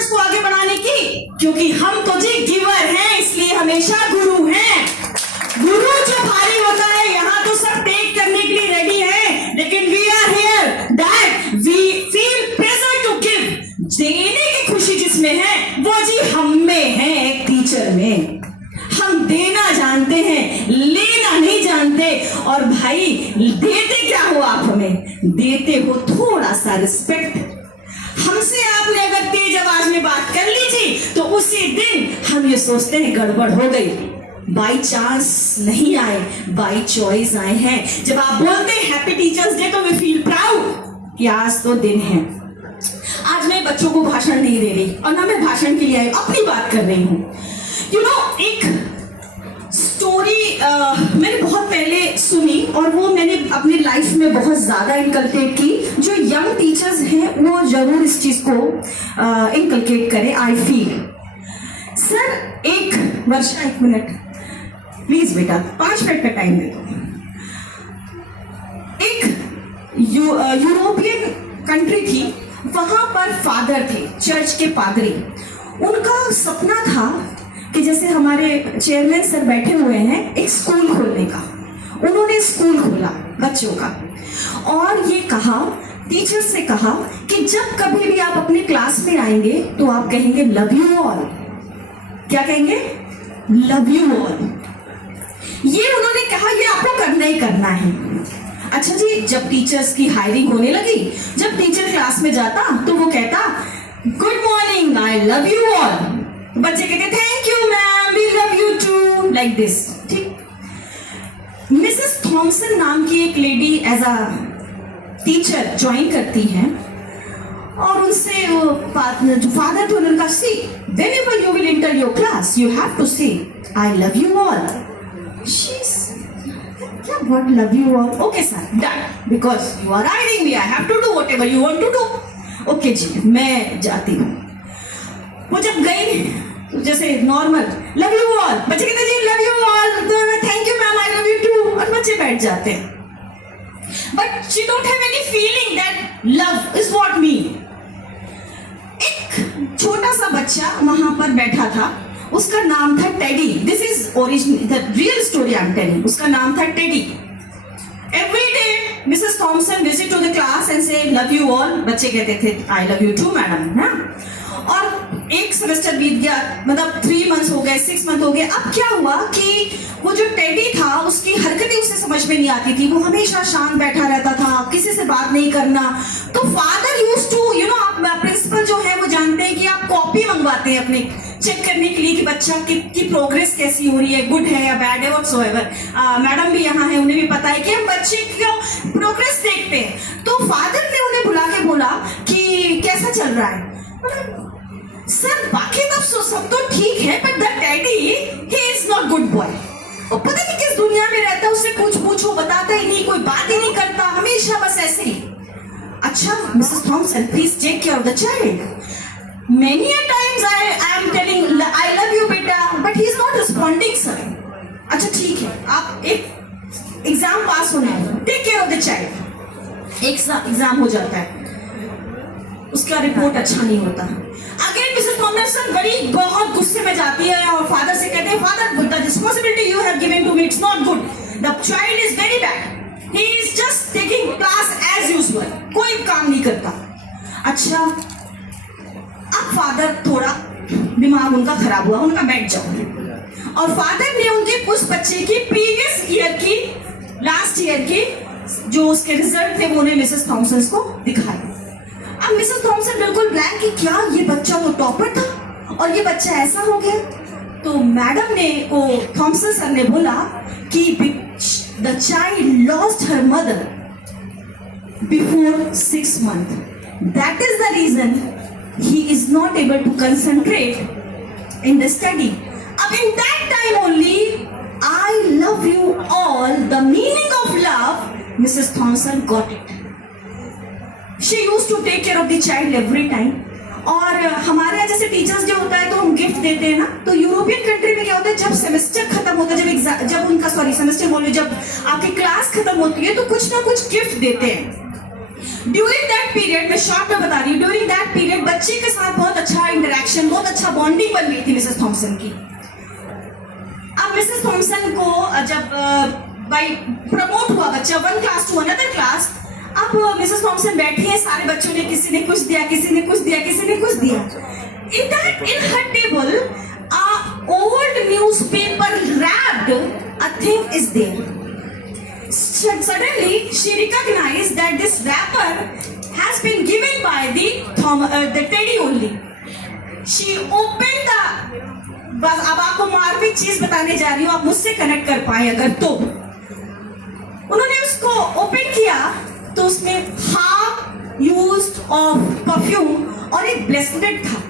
Students को आगे बढ़ाने की, क्योंकि हम तो जी गिवर हैं, इसलिए हमेशा गुरु हैं। गुरु जो भारी होता है, यहाँ तो सब टेक करने के लिए रेडी है, लेकिन we are here that we feel pleasure to give. देने की खुशी जिसमें है वो जी हम में है, एक टीचर में। हम देना जानते हैं, लेना नहीं जानते। और भाई देते क्या हो आप हमें? देते हो थोड़ा सा रिस्पेक्ट। हमसे आपने अगर तेज आवाज में बात कर ली थी तो उसी दिन हम ये सोचते हैं गड़बड़ हो गई। बाई चांस नहीं आए, बाई चॉइस आए हैं। जब आप बोलते हैं हैप्पी टीचर्स डे तो वी फील प्राउड कि आज तो दिन है। आज मैं बच्चों को भाषण नहीं दे रही और ना मैं भाषण के लिए आई, अपनी बात कर रही हूँ। यू नो, एक स्टोरी मैंने बहुत पहले सुनी और वो मैंने अपनी लाइफ में बहुत ज्यादा इनकलकेट की। जो यंग टीचर्स हैं वो जरूर इस चीज को इनकलकेट करें। आई फील सर, एक मिनट प्लीज बेटा, 5 मिनट का टाइम दे दो। एक यूरोपियन कंट्री थी, वहां पर फादर थे, चर्च के पादरी। उनका सपना था कि जैसे हमारे चेयरमैन सर बैठे हुए हैं, एक स्कूल खोलने का। उन्होंने स्कूल खोला बच्चों का और ये कहा, टीचर से कहा कि जब कभी भी आप अपने क्लास में आएंगे तो आप कहेंगे लव यू ऑल। क्या कहेंगे? Love you all. ये उन्होंने कहा, ये आपको करना ही करना है। अच्छा जी, जब टीचर्स की हायरिंग होने लगी, जब टीचर क्लास में जाता तो वो कहता good morning, I love you all. बच्चे कहते thank you ma'am, we love you too, like this. ठीक। मिसेस थॉमसन नाम की एक lady as a teacher join करती हैं और उनसे वो जो फादर थे उन्होंने कहा, see whenever you will enter your class you have to say I love you all. क्या what love you all? Okay sir, done, because you are hiring me, I have to do whatever you want to do. Okay जी, मैं जाती हूँ। वो जब गई तो जैसे नॉर्मल लव यू ऑल, बच्चे कहते जी love you all, thank you ma'am, I love you too, और बच्चे बैठ जाते हैं। But she don't have any feeling that love is what mean. एक छोटा सा बच्चा वहां पर बैठा था, उसका नाम था Teddy. This is original, the real story I am telling. उसका नाम था Teddy. Every day Mrs Thomson visit to the class and say love you all. बच्चे कहते थे I love you too madam ना। और एक सेमेस्टर बीत गया, मतलब 3 मंथ्स हो गए, 6 मंथ हो गए। अब क्या हुआ कि वो जो टेडी था उसकी हरकतें उसे समझ में नहीं आती थी। वो हमेशा शांत बैठा रहता था, किसी से बात नहीं करना। तो father used to, you know, आप प्रिंसिपल जो है वो जानते हैं कि आप कॉपी मंगवाते हैं अपने चेक करने के लिए कि बच्चा की प्रोग्रेस कैसी हो रही है, गुड है या बैड है, व्हाटसोएवर। मैडम भी यहाँ है, उन्हें भी पता है कि हम बच्चे की प्रोग्रेस देखते हैं। तो फादर ने उन्हें बुला के बोला कि कैसा चल रहा है। सर, बाकी तो सब तो ठीक है, but that daddy he is not good boy. और पता नहीं किस दुनिया में रहता है, उससे कुछ पूछो बताता ही नहीं, कोई बात ही नहीं करता, हमेशा बस ऐसे ही। अच्छा Mrs Thomson, please take care of the child. Many a times I am telling I love you बेटा, but he is not responding sir. अच्छा ठीक है, आप एक एग्जाम पास होना है, take care of the child. एक एग्जाम हो जाता है, उसका रिपोर्ट अच्छा नहीं होता। अगेन मिसेस थॉमसन बड़ी बहुत गुस्से में जाती है और फादर से कहते हैं, father the responsibility you have given to me it's not good, the child is very bad, he is just taking class as usual, कोई काम नहीं करता। अच्छा, अब फादर थोड़ा दिमाग उनका खराब हुआ, उनका बैठ जाओ। और फादर ने उनके उस बच्चे की प्रीवियस ईयर की, लास्ट ईयर की जो उसके रिजल्ट थे वो उन्हें मिसेस थॉमसन को दिखाए। अब मिसेस थॉमसन बिल्कुल ब्लैंक कि क्या ये बच्चा तो टॉपर था और ये बच्चा ऐसा हो गया। तो मैडम ने को थॉमसन सर ने बोला कि the child lost her mother before 6 months, that is the reason he is not able to concentrate in the study. अब in that time only I love you all, the meaning of love, Mrs Thomson got it. She used to take care of the child every time. और हमारे यहाँ जैसे teachers day होता है तो हम gift देते हैं ना, तो यूरोपियन कंट्री में क्या होता है, जब सेमेस्टर खत्म होता है, जब उनका सेमेस्टर बोलिए, जब आपकी क्लास खत्म होती है तो कुछ ना कुछ गिफ्ट देते हैं। ड्यूरिंग दैट पीरियड, मैं शॉर्ट में बता रही हूँ, ड्यूरिंग दैट पीरियड बच्चे के साथ बहुत अच्छा इंटरेक्ट इंटरेक्शन, बहुत अच्छा बॉन्डिंग बन गई थी मिसेस थॉमसन की। अब मिसेस थॉमसन को जब बाई प्रमोट हुआ बच्चा one class to another class, अब मिसेस थॉमसन बैठी है, सारे बच्चों ने किसी ने कुछ दिया, किसी ने कुछ दिया, किसी ने कुछ दिया। In her table, a old newspaper wrapped a thing is there. Suddenly, she recognized that this wrapper has been given by the Teddy only. She opened the, बस अब आपको मार्मिक चीज बताने जा रही हूँ, आप मुझसे कनेक्ट कर पाए अगर तो। उन्होंने उसको ओपन किया तो उसमें हाफ यूज्ड ऑफ परफ्यूम और एक ब्रेसलेट था।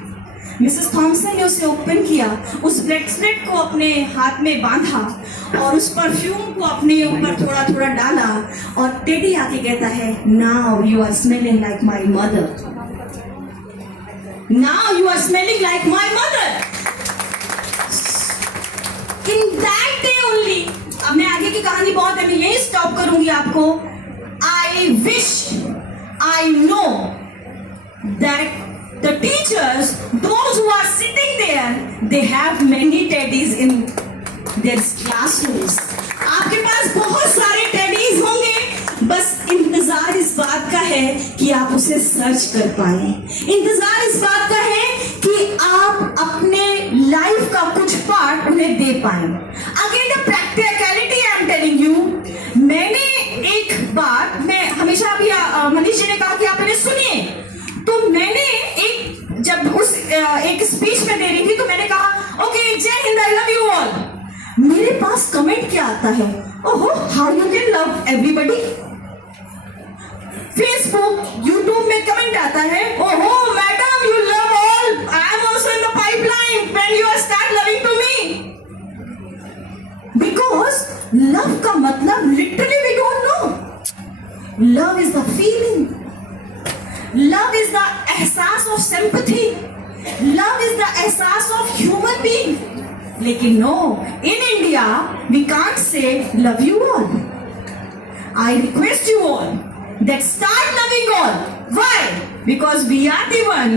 मिसेस थॉमसन ने उसे ओपन किया, उस ब्रेसलेट को अपने हाथ में बांधा और उस परफ्यूम को अपने ऊपर थोड़ा थोड़ा डाला और टेडी आके कहता है, now you are smelling like my mother, now you are smelling like my mother. In that day only, अब मैं आगे की कहानी बहुत है, मैं यही स्टॉप करूंगी आपको। I wish I know that the teachers, those who are sitting there, they have many teddies in their classrooms. आपके पास बहुत सारे टेडीज होंगे, बस इंतजार इस बात का है कि आप उसे सर्च कर पाए। इंतजार इस बात का है कि आप अपने लाइफ का कुछ पार्ट उन्हें दे पाए। Again the practicality I am telling you, मैंने एक बार, मैं हमेशा अभी मनीष जी ने कहा कि आप इन्हें सुनिए, तो मैंने जब उस एक स्पीच में दे रही थी तो मैंने कहा ओके जय हिंद, आई लव यू ऑल। मेरे पास कमेंट क्या आता है, ओहो how you can love everybody. Facebook YouTube में कमेंट आता है, ओहो madam you love all, I am also in the pipeline when you start loving to me. Because love का मतलब literally we don't know. Love is the feeling, love is the एहसास of sympathy, love is the एहसास of human being। लेकिन no, in India we can't say love you all। I request you all that start loving all। Why? Because we are the one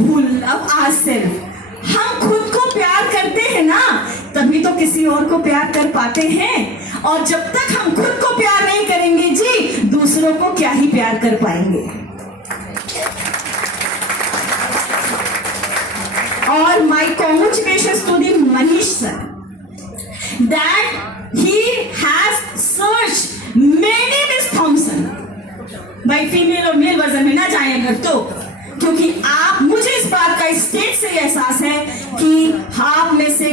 who love ourselves। हम खुद को प्यार करते हैं ना, तभी तो किसी और को प्यार कर पाते हैं, और जब तक हम खुद को प्यार नहीं करेंगे जी, दूसरों को क्या ही प्यार कर पाएंगे। Or my congratulations to the Manish sir that he has searched many Miss Thompson by female और मेल वर्जन में ना जाए अगर तो, क्योंकि आप, मुझे इस बात का स्टेज से एहसास है कि आप में से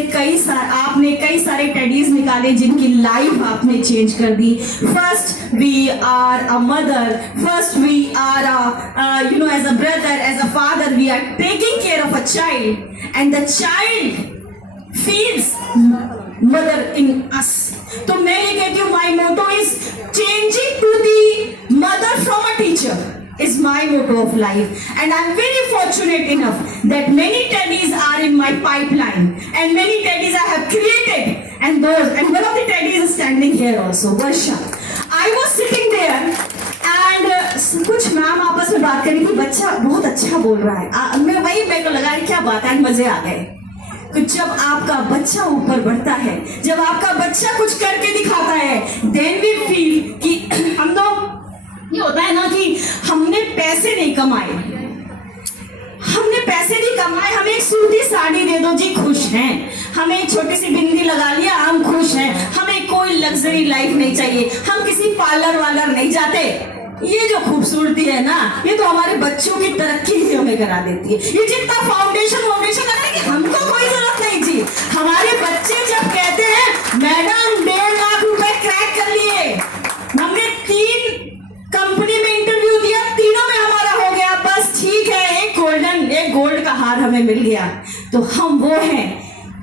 आपने कई सारे टेडीज निकाले जिनकी लाइफ आपने चेंज कर दी। First we are a mother, first we are you know as a brother, as a father, we are taking care of a child and the child feels mother in us. तो मैं ये कहती हूँ my motto is changing to the mother from a teacher is my motto of life, and I'm very fortunate enough that many teddies are in my pipeline and many teddies I have created, and one of the teddies is standing here also, Varsha। I was sitting there and कुछ ma'am आपस में बात करी कि बच्चा बहुत अच्छा बोल रहा है, मेरे को लगा क्या बात है, मजे आ गए। तो जब आपका बच्चा ऊपर बढ़ता है, जब आपका बच्चा कुछ करके दिखाता है, then we feel कि हम लोग, ये होता है ना कि हमने पैसे नहीं कमाए, हमें एक सूती साड़ी दे दो जी खुश हैं, हमें एक छोटी सी बिंदी लगा लिया हम खुश हैं, हमें कोई लग्जरी लाइफ नहीं चाहिए, हम किसी पार्लर वालर नहीं जाते। ये जो खूबसूरती है ना, ये तो हमारे बच्चों की तरक्की ही हमें करा देती है। ये जितना फाउंडेशन लगा है कि हमको कोई जरूरत नहीं जी। हमारे बच्चे जब कहते हैं मैडम 1.5 लाख रुपए क्रैक कर लिए, हमने 3 कंपनी में इंटरव्यू दिया, तीनों में हमारा हो गया, बस ठीक है, एक गोल्ड का हार हमें मिल गया। तो हम वो हैं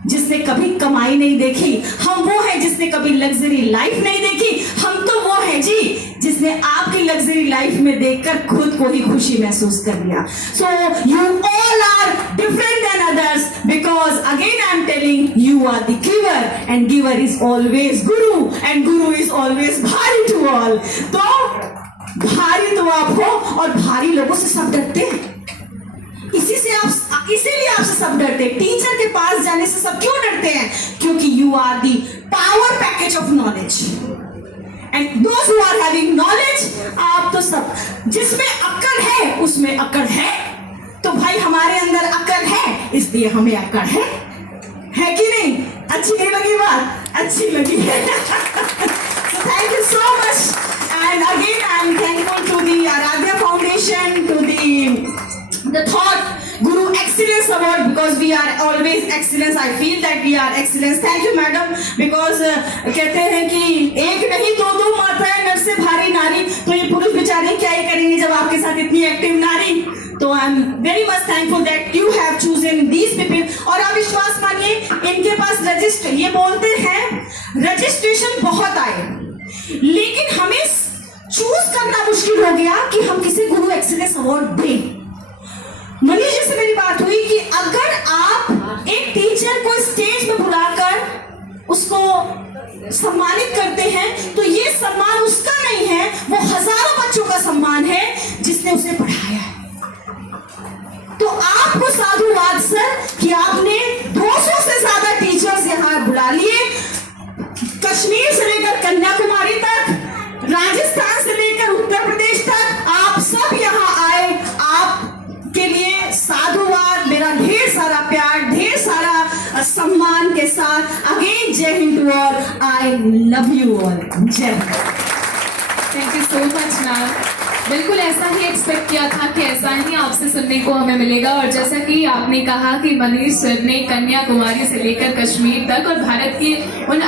जिसने कभी कमाई नहीं देखी, हम वो हैं जिसने कभी लग्जरी लाइफ नहीं देखी, हम तो वो हैं जी जिसने आपकी लग्जरी लाइफ में देखकर खुद को ही खुशी महसूस कर लिया। So you all are different than others because again I am telling you are the giver and giver is always guru and guru is always भारी टू ऑल। तो भारी तो आप हो, और भारी लोगों से सब डरते हैं। इसीलिए आपसे सब डरते हैं। टीचर के पास जाने से सब क्यों डरते हैं? क्योंकि you are the power package of knowledge and those who are having knowledge, आप तो सब, जिसमें अक्ल है उसमें अक्ल है। तो भाई हमारे अंदर अक्ल है, इसलिए हमें अक्ल है कि नहीं? अच्छी नहीं लगी बात? अच्छी लगी है। Thank you so much and again I am thankful to the Aradhya Foundation, to the Thought Guru Excellence Award, because we are always excellence. I feel that we are excellence. Thank you madam, because कहते हैं कि एक नहीं दो माताएं नर से भारी नारी, तो ये पुरुष बेचारे क्या ही करेंगे जब आपके साथ इतनी एक्टिव नारी। तो I am very much thankful that you have chosen these people. और आप विश्वास मानिए, इनके पास रजिस्टर, ये बोलते हैं रजिस्ट्रेशन बहुत आए, लेकिन हमें चूज करना मुश्किल हो गया कि हम किसी गुरु एक्सीलेंस अवार्ड दें। मनीष जी से मेरी बात हुई कि अगर आप एक टीचर को स्टेज पे बुलाकर उसको सम्मानित करते हैं, तो ये सम्मान उसका नहीं है, वो हजारों बच्चों का सम्मान है जिसने उसे पढ़ाया है। तो आपको साधुवाद सर कि आपने 200 से ज्यादा टीचर्स यहाँ बुला लिए, कश्मीर से लेकर कन्याकुमारी तक, राजस्थान से लेकर उत्तर प्रदेश तक, आप सब यहाँ आए। आपके लिए साधुवाद, मेरा ढेर सारा प्यार, ढेर सारा सम्मान के साथ again Jai Hind to all, I love you all, Jai Hind. Thank you so much ma'am. बिल्कुल ऐसा ही एक्सपेक्ट किया था कि ऐसा ही आपसे सुनने को हमें मिलेगा। और जैसा कि आपने कहा कि मनीष सर ने कन्याकुमारी से लेकर कश्मीर तक और भारत के उन